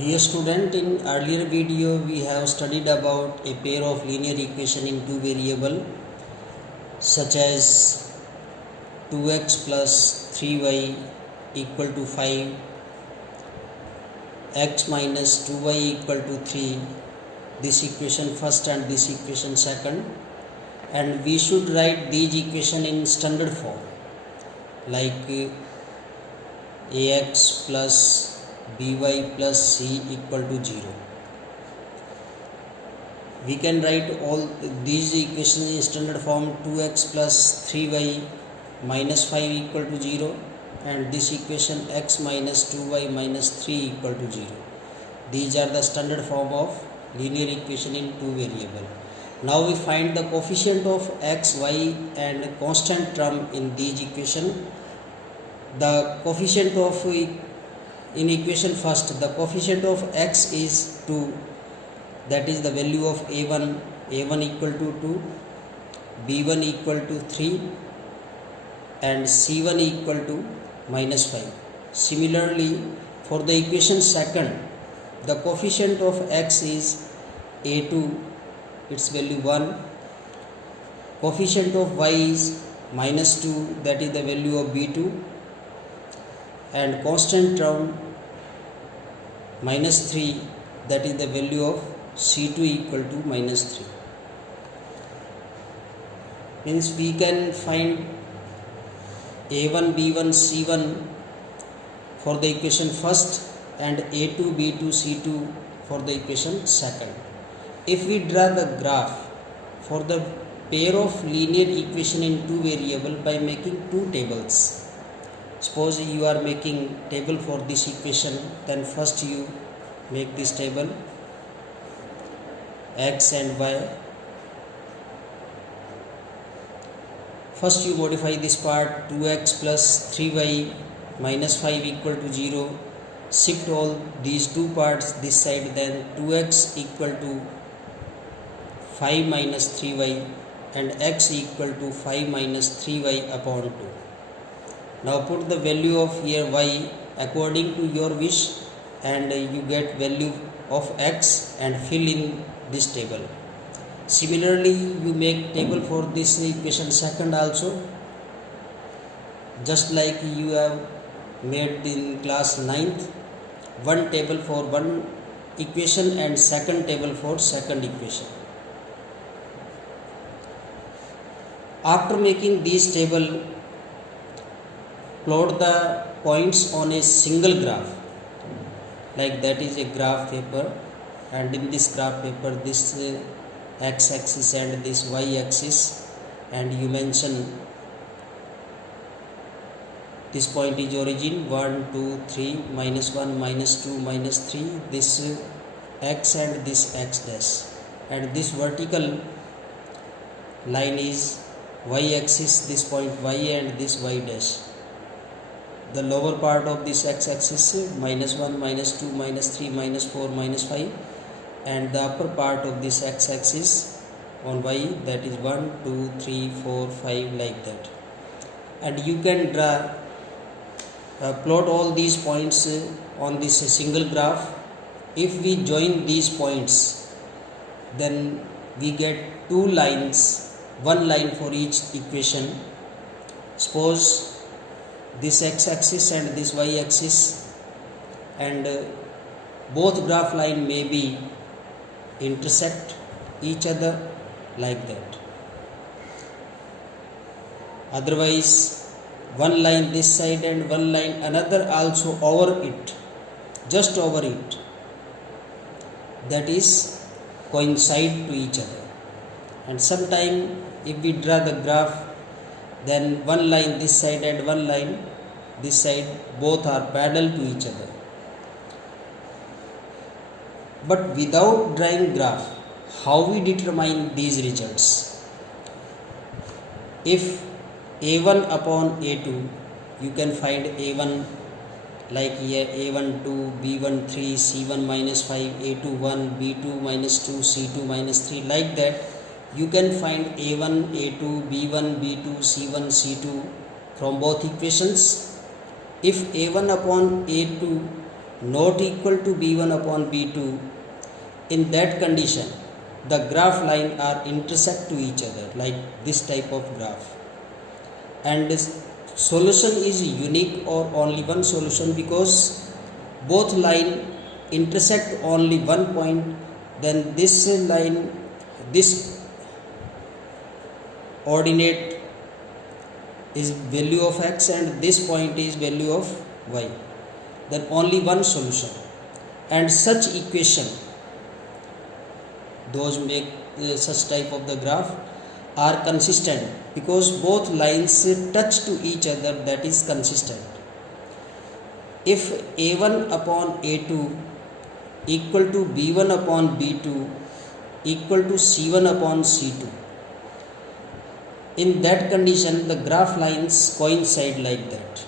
Dear student, in earlier video we have studied about a pair of linear equation in two variable such as 2x plus 3y equal to 5, x minus 2y equal to 3, this equation first and this equation second, and we should write these equation in standard form like ax plus by plus c equal to 0. We can write all these equations in standard form 2x plus 3y minus 5 equal to 0 and this equation x minus 2y minus 3 equal to 0. These are the standard form of linear equation in two variable. Now we find the coefficient of x, y and constant term in these equation. The coefficient of in equation first, the coefficient of x is 2, that is the value of a1 equal to 2, b1 equal to 3 and c1 equal to minus 5. Similarly, for the equation second, the coefficient of x is a2, its value 1, coefficient of y is minus 2, that is the value of b2, and constant term minus 3, that is the value of c2 equal to minus 3. Means we can find a1, b1, c1 for the equation first and a2, b2, c2 for the equation second. If we draw the graph for the pair of linear equation in two variable by making two tables. Suppose you are making table for this equation, then first you make this table x and y. First you modify this part 2x plus 3y minus 5 equal to 0. Shift all these two parts this side, then 2x equal to 5 minus 3y and x equal to 5 minus 3y upon 2. Now put the value of here y according to your wish and you get value of x and fill in this table. Similarly, you make table for this equation second also, just like you have made in class 9th, one table for one equation and second table for second equation. After making this table, plot the points on a single graph, like that is a graph paper, and in this graph paper this x-axis and this y-axis, and you mention this point is origin 1, 2, 3, minus 1, minus 2, minus 3, this x and this x dash, and this vertical line is y-axis, this point y and this y dash. The lower part of this x-axis minus 1, minus 2, minus 3, minus 4, minus 5, and the upper part of this x-axis on y, that is 1, 2, 3, 4, 5, like that. And you can draw plot all these points on this single graph. If we join these points, then we get two lines, one line for each equation. Suppose this x-axis and this y-axis, and both graph line may be intersect each other like that. Otherwise, one line this side and one line another also over it, just over it, that is coincide to each other. And sometime if we draw the graph, then one line this side and one line this side, both are parallel to each other. But without drawing graph, how we determine these results? If a1 upon a2, you can find a1 like here a1 2, b1 3, c1 minus 5, a2 1, b2 minus 2, c2 minus 3, like that. You can find a1, a2, b1, b2, c1, c2 from both equations. If a1 upon a2 not equal to b1 upon b2, in that condition the graph line are intersect to each other like this type of graph, and this solution is unique or only one solution because both line intersect only one point. Then this line, this ordinate is value of x and this point is value of y, then only one solution. And such equation, those make such type of the graph are consistent because both lines touch to each other, that is consistent. If a1 upon a2 equal to b1 upon b2 equal to c1 upon c2, in that condition the graph lines coincide like that.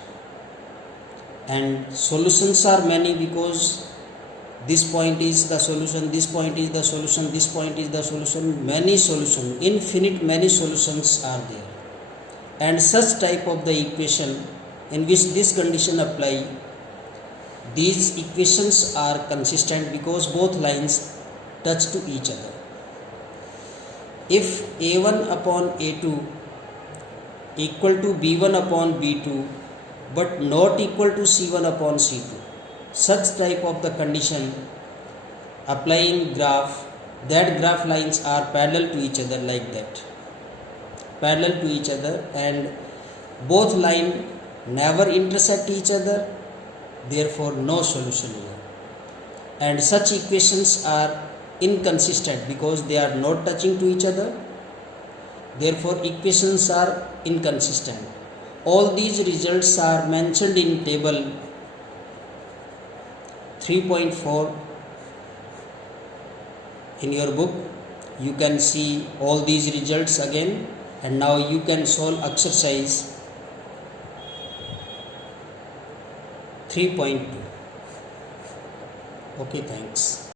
And solutions are many because this point is the solution, this point is the solution, this point is the solution, many solutions, infinite many solutions are there. And such type of the equation in which this condition apply, these equations are consistent because both lines touch to each other. If a1 upon a2 equal to b1 upon b2 but not equal to c1 upon c2, such type of the condition applying graph, that graph lines are parallel to each other like that, parallel to each other, and both line never intersect each other, therefore no solution here. And such equations are inconsistent because they are not touching to each other, therefore equations are inconsistent. All these results are mentioned in table 3.4 in your book. You can see all these results again, and now you can solve exercise 3.2. Okay, thanks.